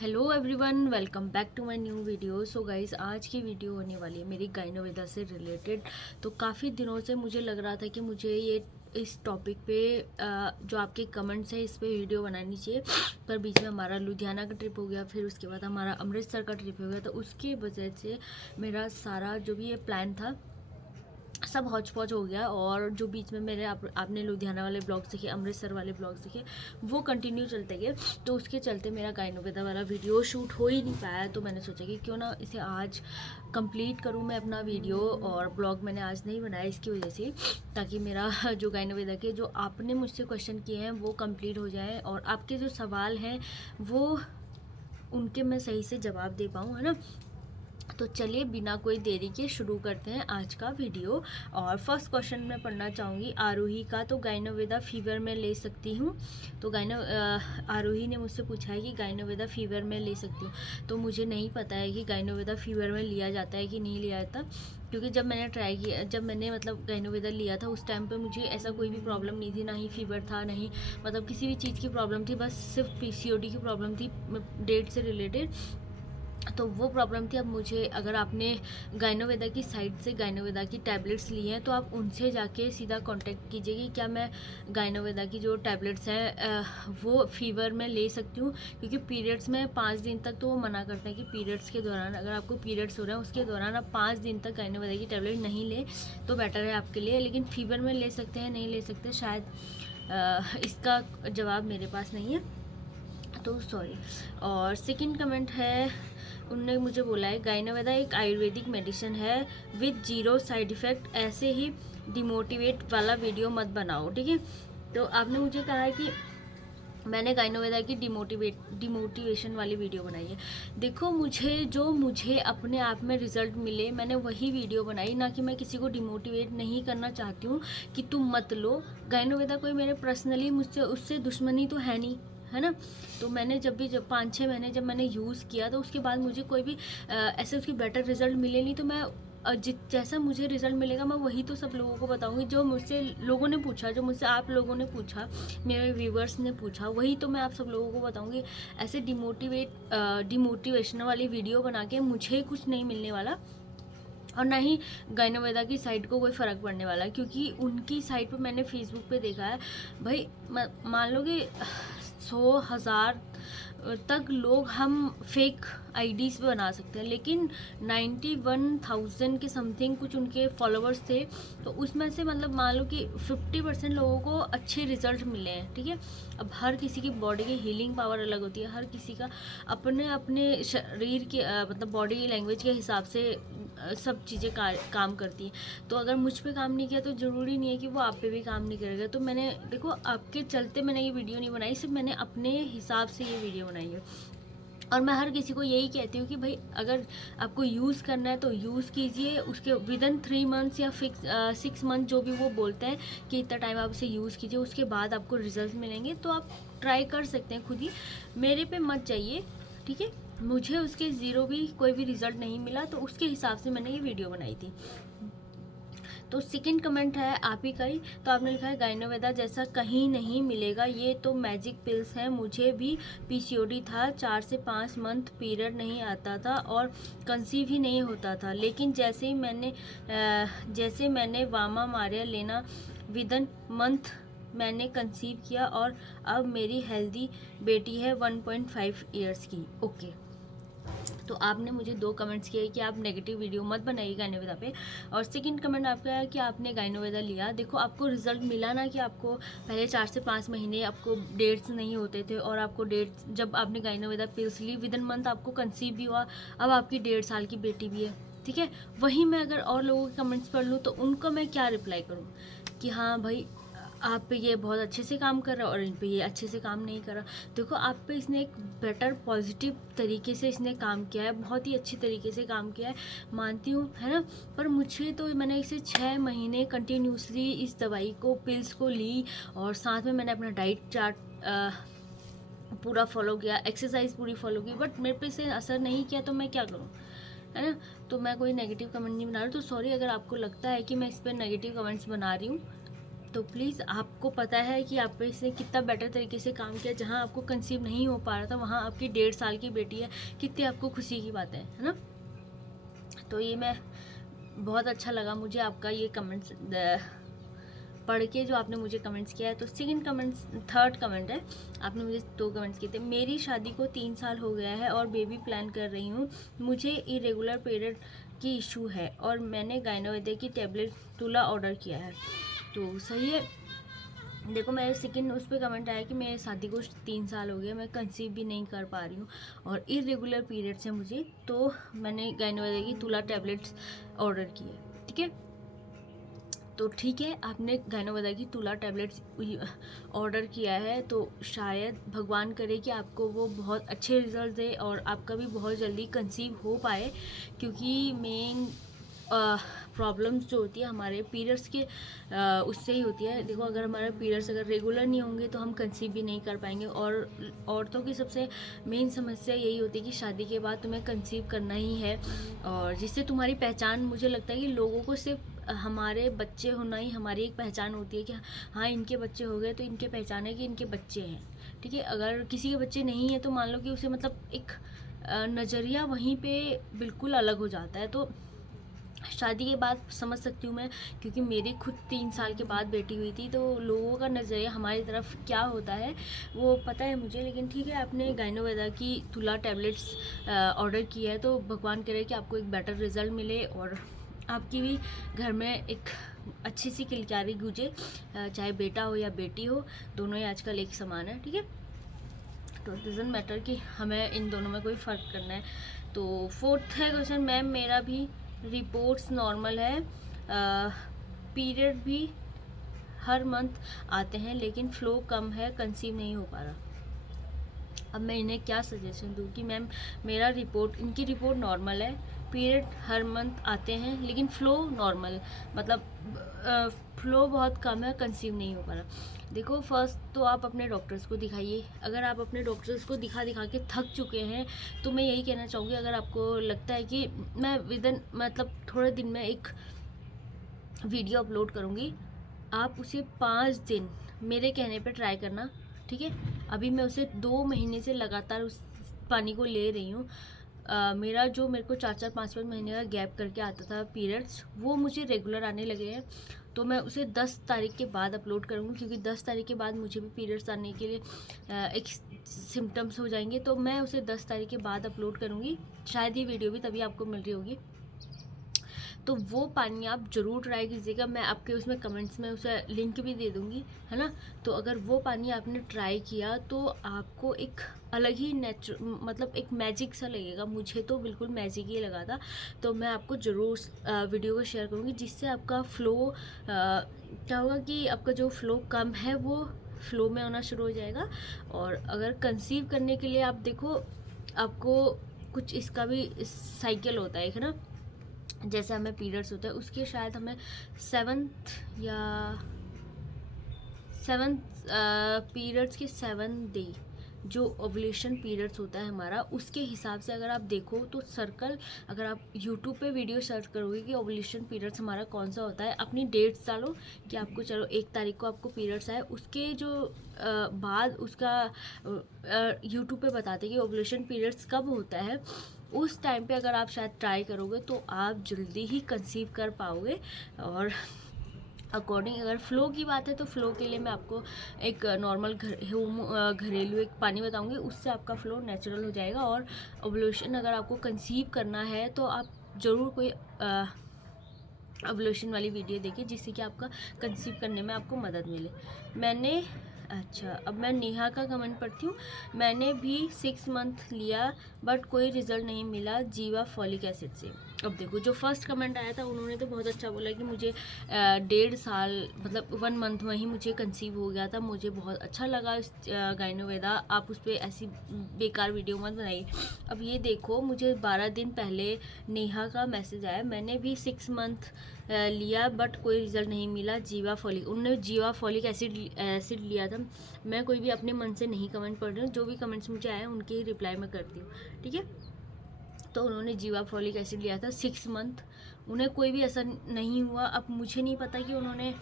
Hello everyone, welcome back to my new video. So guys, आज की video होने वाली है मेरी गायनोवेदा से रिलेटेड। तो काफ़ी दिनों से मुझे लग रहा था कि मुझे ये इस टॉपिक पे जो आपके कमेंट्स हैं इस पे वीडियो बनानी चाहिए। पर बीच में हमारा लुधियाना का ट्रिप हो गया, फिर उसके बाद हमारा अमृतसर का ट्रिप हो गया, तो उसकी वजह से मेरा सारा जो भी ये प्लान था सब हौच पौच हो गया। और जो बीच में मेरे आपने लुधियाना वाले ब्लॉग्स देखे, अमृतसर वाले ब्लॉग्स देखे, वो कंटिन्यू चलते गए। तो उसके चलते मेरा गायनोवेदा वाला वीडियो शूट हो ही नहीं पाया। तो मैंने सोचा कि क्यों ना इसे आज कंप्लीट करूं मैं अपना वीडियो, और ब्लॉग मैंने आज नहीं बनाया इसकी वजह से, ताकि मेरा जो गायनोवेदा के जो आपने मुझसे क्वेश्चन किए हैं वो कंप्लीट हो जाए, और आपके जो सवाल हैं वो उनके मैं सही से जवाब दे पाऊँ, है ना। तो चलिए बिना कोई देरी के शुरू करते हैं आज का वीडियो। और फर्स्ट क्वेश्चन मैं पढ़ना चाहूँगी आरोही का। तो गायनोवेदा फीवर में ले सकती हूँ? तो आरोही ने मुझसे पूछा है कि गायनोवेदा फीवर में ले सकती हूँ। तो मुझे नहीं पता है कि गायनोवेदा फीवर में लिया जाता है कि नहीं लिया जाता, क्योंकि जब मैंने ट्राई किया, जब मैंने मतलब गायनोवेदा लिया था उस टाइम पे मुझे ऐसा कोई भी प्रॉब्लम नहीं थी, ना ही फीवर था, नहीं मतलब किसी भी चीज़ की प्रॉब्लम थी, बस सिर्फ पीसीओडी की प्रॉब्लम थी डेट से रिलेटेड। तो वो प्रॉब्लम थी। अब मुझे, अगर आपने गायनोवेदा की साइड से गायनोवेदा की टैबलेट्स ली हैं तो आप उनसे जाके सीधा कांटेक्ट कीजिए कि क्या मैं गायनोवेदा की जो टैबलेट्स हैं वो फीवर में ले सकती हूँ। क्योंकि पीरियड्स में 5 दिन तक तो वो मना करते हैं कि पीरियड्स के दौरान, अगर आपको पीरियड्स हो रहे हैं उसके दौरान आप 5 दिन तक गायनोवेदा की टैबलेट नहीं लें तो बेटर है आपके लिए। लेकिन फीवर में ले सकते हैं, नहीं ले सकते, शायद इसका जवाब मेरे पास नहीं है, तो सॉरी। और सेकंड कमेंट है, उनने मुझे बोला है गायनोवेदा एक आयुर्वेदिक मेडिसिन है विद जीरो साइड इफ़ेक्ट, ऐसे ही डिमोटिवेट वाला वीडियो मत बनाओ, ठीक है। तो आपने मुझे कहा है कि मैंने गायनोवेदा की डिमोटिवेशन वाली वीडियो बनाई है। देखो, मुझे अपने आप में रिजल्ट मिले, मैंने वही वीडियो बनाई, ना कि मैं किसी को डिमोटिवेट नहीं करना चाहती हूँ कि तुम मत लो गायनोवेदा। कोई मेरे पर्सनली मुझसे उससे दुश्मनी तो है नहीं, है ना। तो मैंने जब 5-6 महीने जब मैंने यूज़ किया तो उसके बाद मुझे कोई भी ऐसे उसकी बेटर रिजल्ट मिले नहीं। तो मैं जैसा मुझे रिजल्ट मिलेगा मैं वही तो सब लोगों को बताऊंगी। जो मुझसे लोगों ने पूछा, जो मुझसे आप लोगों ने पूछा, मेरे व्यूवर्स ने पूछा, वही तो मैं आप सब लोगों को बताऊंगी। ऐसे डिमोटिवेशन वाली वीडियो बना के मुझे कुछ नहीं मिलने वाला, और ना ही गायनोवेदा की साइट को कोई फ़र्क पड़ने वाला है। क्योंकि उनकी साइट पे मैंने फेसबुक पे देखा है भाई, मान लो कि 100,000 तक लोग हम फेक आईडीज़ बना सकते हैं, लेकिन 91,000 के समथिंग कुछ उनके फॉलोअर्स थे। तो उसमें से मतलब मान लो कि 50% लोगों को अच्छे रिजल्ट मिले हैं, ठीक है। अब हर किसी की बॉडी की हीलिंग पावर अलग होती है, हर किसी का अपने अपने शरीर के मतलब बॉडी लैंग्वेज के हिसाब से सब चीज़ें काम करती हैं। तो अगर मुझ पे काम नहीं किया तो ज़रूरी नहीं है कि वो आप पे भी काम नहीं करेगा। तो मैंने, देखो, आपके चलते मैंने ये वीडियो नहीं बनाई, सिर्फ मैंने अपने हिसाब से ये वीडियो बनाई है। और मैं हर किसी को यही कहती हूँ कि भाई अगर आपको यूज़ करना है तो यूज़ कीजिए, उसके विदिन 3 मंथ्स या 6 मंथ जो भी वो बोलते हैं कि इतना टाइम आप इसे यूज़ कीजिए, उसके बाद आपको रिजल्ट मिलेंगे। तो आप ट्राई कर सकते हैं खुद ही, मेरे पे मत जाइए, ठीक है। मुझे उसके ज़ीरो भी कोई भी रिज़ल्ट नहीं मिला, तो उसके हिसाब से मैंने ये वीडियो बनाई थी। तो सेकंड कमेंट है आप ही का ही। तो आपने लिखा है गायनोवेदा जैसा कहीं नहीं मिलेगा, ये तो मैजिक पिल्स हैं। मुझे भी पीसीओडी था, 4 से 5 मंथ पीरियड नहीं आता था और कंसीव ही नहीं होता था, लेकिन जैसे मैंने वामा मारिया लेना विदन मंथ मैंने कंसीव किया, और अब मेरी हेल्दी बेटी है 1.5 ईयर्स की। ओके। तो आपने मुझे 2 कमेंट्स किए कि आप नेगेटिव वीडियो मत बनाइए गायनोवेदा पे। और सेकंड कमेंट आपका है कि आपने गायनोवेदा लिया, देखो आपको रिजल्ट मिला ना, कि आपको पहले 4 से 5 महीने आपको डेट्स नहीं होते थे, और आपको डेट्स, जब आपने गायनोवेदा पिल्स ली विदिन मंथ आपको कंसीव भी हुआ, अब आपकी 1.5 साल की बेटी भी है, ठीक है। वहीं मैं अगर और लोगों के कमेंट्स पढ़ लूँ तो उनको मैं क्या रिप्लाई करूँ कि हाँ भाई आप पे ये बहुत अच्छे से काम कर रहा है और इन पे ये अच्छे से काम नहीं कर रहा। देखो, आप पे इसने एक बेटर पॉजिटिव तरीके से इसने काम किया है, बहुत ही अच्छी तरीके से काम किया है, मानती हूँ, है ना। पर मुझे तो, मैंने इसे 6 महीने कंटिन्यूसली इस दवाई को, पिल्स को ली, और साथ में मैंने अपना डाइट चार्ट पूरा फॉलो किया, एक्सरसाइज पूरी फॉलो की, बट मेरे पे इसे असर नहीं किया, तो मैं क्या करूँ, है ना। तो मैं कोई नेगेटिव कमेंट नहीं बना रही, तो सॉरी अगर आपको लगता है कि मैं इस पर नेगेटिव कमेंट्स बना रही हूँ, तो प्लीज़ आपको पता है कि आप पे इसने कितना बेटर तरीके से काम किया। जहाँ आपको कंसीव नहीं हो पा रहा था वहाँ आपकी 1.5 साल की बेटी है, कितनी आपको खुशी की बात है ना। तो ये मैं बहुत अच्छा लगा मुझे आपका ये कमेंट्स पढ़ के, जो आपने मुझे कमेंट्स किया है। तो सेकंड कमेंट्स, थर्ड कमेंट है, आपने मुझे 2 कमेंट्स किए थे। मेरी शादी को 3 साल हो गया है और बेबी प्लान कर रही हूँ। मुझे इरेगुलर पीरियड की इशू है और मैंने गायनोवेदा की टेबलेट तुला ऑर्डर किया है। तो सही है। देखो, मेरे सेकंड उस पर कमेंट आया कि मेरे शादी को 3 साल हो गए, मैं कंसीव भी नहीं कर पा रही हूँ और इरेगुलर पीरियड्स है मुझे, तो मैंने गायनोवेदा की तुला टैबलेट्स ऑर्डर की है। ठीक है, तो ठीक है, आपने गायनोवेदा की तुला टैबलेट्स ऑर्डर किया है, तो शायद भगवान करे कि आपको वो बहुत अच्छे रिजल्ट दे और आपका भी बहुत जल्दी कंसीव हो पाए। क्योंकि मेन प्रॉब्लम्स जो होती है हमारे पीरियड्स के उससे ही होती है। देखो, अगर हमारे पीरियड्स अगर रेगुलर नहीं होंगे तो हम कंसीव भी नहीं कर पाएंगे। और औरतों की सबसे मेन समस्या यही होती है कि शादी के बाद तुम्हें कंसीव करना ही है, और जिससे तुम्हारी पहचान, मुझे लगता है कि लोगों को सिर्फ हमारे बच्चे होना ही हमारी एक पहचान होती है कि हाँ, इनके बच्चे हो गए तो इनके पहचान है कि इनके बच्चे हैं। ठीक है, अगर किसी के बच्चे नहीं है तो मान लो कि उसे मतलब एक नज़रिया वहीं पे बिल्कुल अलग हो जाता है। तो शादी के बाद समझ सकती हूँ मैं, क्योंकि मेरी खुद 3 साल के बाद बेटी हुई थी, तो लोगों का नज़रिया हमारी तरफ क्या होता है वो पता है मुझे। लेकिन ठीक है, आपने गायनोवेदा की तुला टैबलेट्स ऑर्डर किया है, तो भगवान करे कि आपको एक बेटर रिज़ल्ट मिले और आपकी भी घर में एक अच्छी सी किलकारी गूंजे। चाहे बेटा हो या बेटी हो, दोनों ही आजकल एक समान है। ठीक है, तो डजंट मैटर कि हमें इन दोनों में कोई फ़र्क करना है। तो फोर्थ है क्वेश्चन, मैम मेरा भी रिपोर्ट्स नॉर्मल है, पीरियड भी हर मंथ आते हैं लेकिन फ्लो कम है, कंसीव नहीं हो पा रहा। अब मैं इन्हें क्या सजेशन दूँ कि मैम मेरा इनकी रिपोर्ट नॉर्मल है, पीरियड हर मंथ आते हैं लेकिन फ़्लो नॉर्मल, मतलब फ़्लो बहुत कम है, कंसीव नहीं हो पा रहा। देखो, फर्स्ट तो आप अपने डॉक्टर्स को दिखाइए। अगर आप अपने डॉक्टर्स को दिखा के थक चुके हैं तो मैं यही कहना चाहूँगी, अगर आपको लगता है कि मैं विदिन मतलब थोड़े दिन में एक वीडियो अपलोड करूँगी, आप उसे 5 दिन मेरे कहने पे ट्राई करना। ठीक है, अभी मैं उसे 2 महीने से लगातार उस पानी को ले रही हूँ। मेरा जो मेरे को 4-4 5-5 महीने का गैप करके आता था पीरियड्स, वो मुझे रेगुलर आने लगे हैं। तो मैं उसे 10 तारीख के बाद अपलोड करूँगी, क्योंकि 10 तारीख के बाद मुझे भी पीरियड्स आने के लिए एक सिम्टम्स हो जाएंगे। तो मैं उसे 10 तारीख के बाद अपलोड करूँगी, शायद ये वीडियो भी तभी आपको मिल रही होगी। तो वो पानी आप ज़रूर ट्राई कीजिएगा, मैं आपके उसमें कमेंट्स में उसे लिंक भी दे दूँगी, है ना। तो अगर वो पानी आपने ट्राई किया तो आपको एक अलग ही मतलब एक मैजिक सा लगेगा। मुझे तो बिल्कुल मैजिक ही लगा था। तो मैं आपको ज़रूर वीडियो को शेयर करूँगी, जिससे आपका फ़्लो क्या होगा कि आपका जो फ़्लो कम है वो फ़्लो में होना शुरू हो जाएगा। और अगर कंसीव करने के लिए आप देखो, आपको कुछ इसका भी साइकिल होता है ना, जैसे हमें पीरियड्स होता है उसके शायद हमें 7th पीरियड्स के 7 डे जो ओवुलेशन पीरियड्स होता है हमारा, उसके हिसाब से अगर आप देखो तो सर्कल, अगर आप यूट्यूब पे वीडियो सर्च करोगे कि ओवुलेशन पीरियड्स हमारा कौन सा होता है, अपनी डेट्स डालो कि आपको चलो 1 तारीख को आपको पीरियड्स आए, उसके जो बाद उसका यूट्यूब पे बताते हैं कि ओवुलेशन पीरियड्स कब होता है। उस टाइम पे अगर आप शायद ट्राई करोगे तो आप जल्दी ही कंसीव कर पाओगे। और अकॉर्डिंग अगर फ़्लो की बात है तो फ़्लो के लिए मैं आपको एक नॉर्मल घरेलू एक पानी बताऊंगी, उससे आपका फ़्लो नेचुरल हो जाएगा। और ओवुलेशन अगर आपको कंसीव करना है तो आप ज़रूर कोई ओवुलेशन वाली वीडियो देखिए, जिससे कि आपका कंसीव करने में आपको मदद मिले। अच्छा, अब मैं नेहा का कमेंट पढ़ती हूँ। मैंने भी 6 मंथ लिया बट कोई रिज़ल्ट नहीं मिला जीवा फॉलिक एसिड से। अब देखो, जो फर्स्ट कमेंट आया था उन्होंने तो बहुत अच्छा बोला कि मुझे 1.5 साल मतलब 1 मंथ में ही मुझे कंसीव हो गया था। मुझे बहुत अच्छा लगा इस गायनोवेदा, आप उस पर ऐसी बेकार वीडियो मत बनाइए। अब ये देखो, मुझे 12 दिन पहले नेहा का मैसेज आया, मैंने भी 6 मंथ लिया बट कोई रिज़ल्ट नहीं मिला जीवा फॉलिक। उन्होंने जीवा फॉलिक एसिड लिया था। मैं कोई भी अपने मन से नहीं कमेंट पढ़ रही हूँ, जो भी कमेंट्स मुझे आए उनके ही रिप्लाई मैं करती हूँ। ठीक है, तो उन्होंने जीवा फॉलिक एसिड लिया था 6 मंथ, उन्हें कोई भी असर नहीं हुआ। अब मुझे नहीं पता कि उन्होंने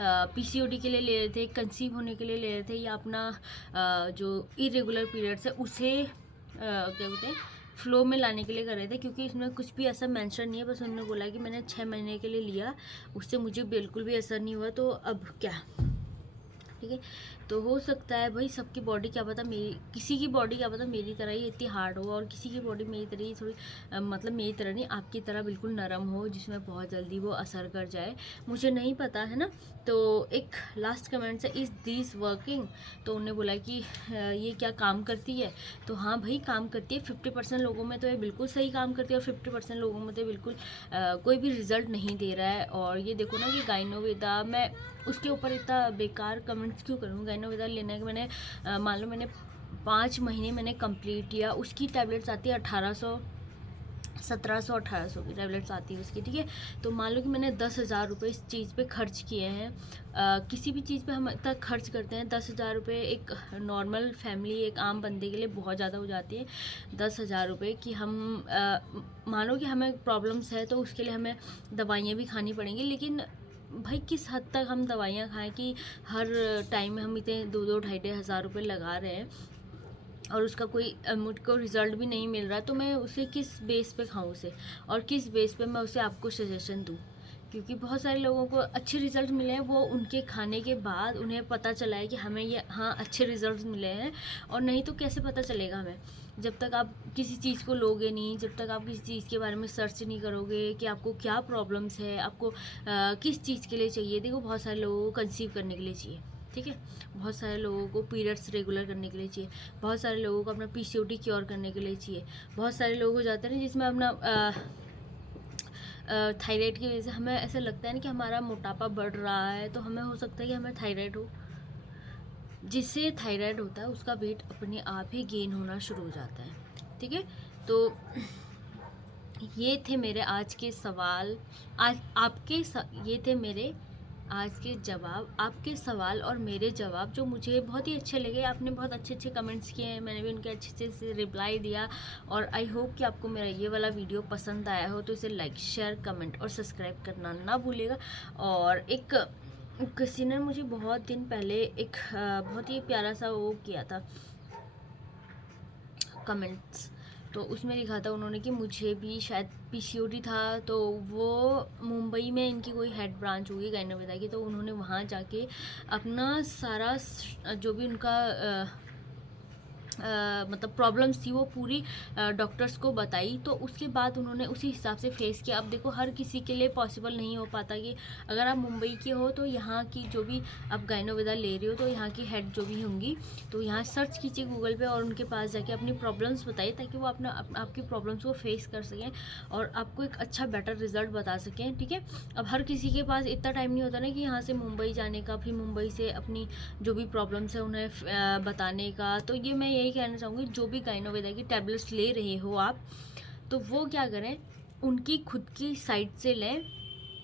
पीसीओडी के लिए ले रहे थे, कंसीव होने के लिए ले रहे थे, या अपना जो इरेगुलर पीरियड्स है उसे क्या बोलते हैं फ्लो में लाने के लिए कर रहे थे, क्योंकि इसमें कुछ भी ऐसा मेंशन नहीं है। बस उन्होंने बोला कि मैंने 6 महीने के लिए लिया, उससे मुझे बिल्कुल भी असर नहीं हुआ, तो अब क्या। ठीक है, तो हो सकता है भाई सबकी बॉडी क्या पता, मेरी किसी की बॉडी क्या पता मेरी तरह ही इतनी हार्ड हो, और किसी की बॉडी मेरी तरह ही थोड़ी मतलब मेरी तरह नहीं, आपकी तरह बिल्कुल नरम हो, जिसमें बहुत जल्दी वो असर कर जाए, मुझे नहीं पता है ना। तो एक लास्ट कमेंट है, इज़ दिस वर्किंग, तो उन्होंने बोला कि ये क्या काम करती है। तो हाँ भाई काम करती है, 50% लोगों में तो ये बिल्कुल सही काम करती है, और 50% लोगों में तो बिल्कुल कोई भी रिजल्ट नहीं दे रहा है। और ये देखो ना कि गाइनोवेदा, मैं उसके ऊपर इतना बेकार कमेंट्स क्यों करूँ। गाइनोवेदा लेने के मैंने मान लो मैंने 5 महीने मैंने कंप्लीट किया, उसकी टैबलेट्स आती है 1800 1700 1800 की टैबलेट्स आती है उसकी। ठीक है, तो मान लो कि मैंने 10,000 रुपये इस चीज़ पे खर्च किए हैं। किसी भी चीज़ पे हम इतना खर्च करते हैं, 10,000 रुपये एक नॉर्मल फैमिली, एक आम बंदे के लिए बहुत ज़्यादा हो जाती है। 10,000 रुपये की हम मानो कि हमें प्रॉब्लम्स है, तो उसके लिए हमें दवाइयाँ भी खानी पड़ेंगी, लेकिन भाई किस हद तक हम दवाइयाँ खाएं कि हर टाइम में हम इतने 2-2 ढाई-ढाई हज़ार रुपये लगा रहे हैं, और उसका कोई मुझको रिज़ल्ट भी नहीं मिल रहा, तो मैं उसे किस बेस पे खाऊं उसे, और किस बेस पे मैं उसे आपको सजेशन दूं। क्योंकि बहुत सारे लोगों को अच्छे रिज़ल्ट मिले हैं, वो उनके खाने के बाद उन्हें पता चला है कि हमें ये हाँ अच्छे रिज़ल्ट मिले हैं, और नहीं तो कैसे पता चलेगा हमें, जब तक आप किसी चीज़ को लोगे नहीं, जब तक आप किसी चीज़ के बारे में सर्च नहीं करोगे कि आपको क्या प्रॉब्लम्स है, आपको किस चीज़ के लिए चाहिए। देखो बहुत सारे लोगों को कंसीव करने के लिए चाहिए, ठीक है, बहुत सारे लोगों को पीरियड्स रेगुलर करने के लिए चाहिए, बहुत सारे लोगों को अपना पीसीओडी क्योर करने के लिए चाहिए, बहुत सारे लोग हो जाते हैं ना जिसमें अपना थायराइड की वजह से हमें ऐसा लगता है ना कि हमारा मोटापा बढ़ रहा है, तो हमें हो सकता है कि हमें थायराइड हो। जिससे थायराइड होता है उसका वेट अपने आप ही गेन होना शुरू हो जाता है। ठीक है, तो ये थे मेरे आज के सवाल, आज आपके ये थे मेरे आज के जवाब, आपके सवाल और मेरे जवाब, जो मुझे बहुत ही अच्छे लगे। आपने बहुत अच्छे अच्छे कमेंट्स किए हैं, मैंने भी उनके अच्छे से रिप्लाई दिया, और आई होप कि आपको मेरा ये वाला वीडियो पसंद आया हो, तो इसे लाइक शेयर कमेंट और सब्सक्राइब करना ना भूलिएगा। और एक किसी ने मुझे बहुत दिन पहले एक बहुत ही प्यारा सा वो किया था कमेंट्स, तो उसमें लिखा था उन्होंने कि मुझे भी शायद पीसीओडी था, तो वो मुंबई में इनकी कोई हेड ब्रांच होगी गाइनोवेदा की, तो उन्होंने वहाँ जाके अपना सारा जो भी उनका मतलब प्रॉब्लम्स थी वो पूरी डॉक्टर्स को बताई, तो उसके बाद उन्होंने उसी हिसाब से फेस किया। अब देखो हर किसी के लिए पॉसिबल नहीं हो पाता कि अगर आप मुंबई के हो तो यहाँ की जो भी आप गाइनोवेदा ले रहे हो, तो यहाँ की हेड जो भी होंगी, तो यहाँ सर्च कीजिए गूगल पे और उनके पास जाके अपनी प्रॉब्लम्स बताइए, ताकि वो अपना आपकी प्रॉब्लम्स को फेस कर सकें और आपको एक अच्छा बेटर रिजल्ट बता सकें। ठीक है, अब हर किसी के पास इतना टाइम नहीं होता ना कि यहाँ से मुंबई जाने का, फिर मुंबई से अपनी जो भी प्रॉब्लम्स है उन्हें बताने का। तो ये मैं यही कहना चाहूँगी, जो भी गाइनोवेदा की टैबलेट्स ले रहे हो आप, तो वो क्या करें, उनकी खुद की साइट से लें,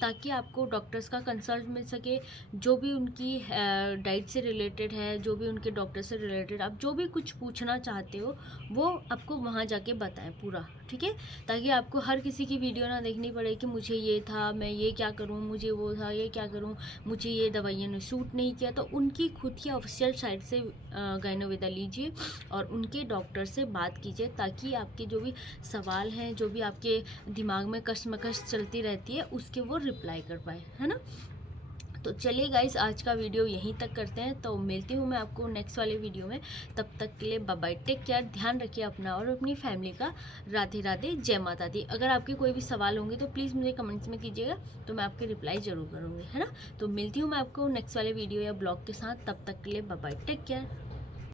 ताकि आपको डॉक्टर्स का कंसल्ट मिल सके, जो भी उनकी डाइट से रिलेटेड है, जो भी उनके डॉक्टर से रिलेटेड आप जो भी कुछ पूछना चाहते हो, वो आपको वहाँ जाके बताएं पूरा। ठीक है, ताकि आपको हर किसी की वीडियो ना देखनी पड़े कि मुझे ये था, मैं ये क्या करूँ, मुझे वो था, ये क्या करूँ, मुझे ये दवाइयाँ ने सूट नहीं किया। तो उनकी खुद की ऑफिशियल साइट से गाइनोवेदा लीजिए और उनके डॉक्टर से बात कीजिए, ताकि आपके जो भी सवाल हैं, जो भी आपके दिमाग में कशमकश चलती रहती है, उसके वो रिप्लाई कर पाए, है ना। तो चलिए गाइस, आज का वीडियो यहीं तक करते हैं, तो मिलती हूँ मैं आपको नेक्स्ट वाले वीडियो में। तब तक के लिए बाय बाय, टेक केयर, ध्यान रखिए अपना और अपनी फैमिली का। राधे राधे, जय माता दी। अगर आपके कोई भी सवाल होंगे तो प्लीज़ मुझे कमेंट्स में कीजिएगा, तो मैं आपके रिप्लाई ज़रूर करूँगी, है ना। तो मिलती हूँ मैं आपको नेक्स्ट वाले वीडियो या ब्लॉग के साथ, तब तक के लिए बाय बाय, टेक केयर।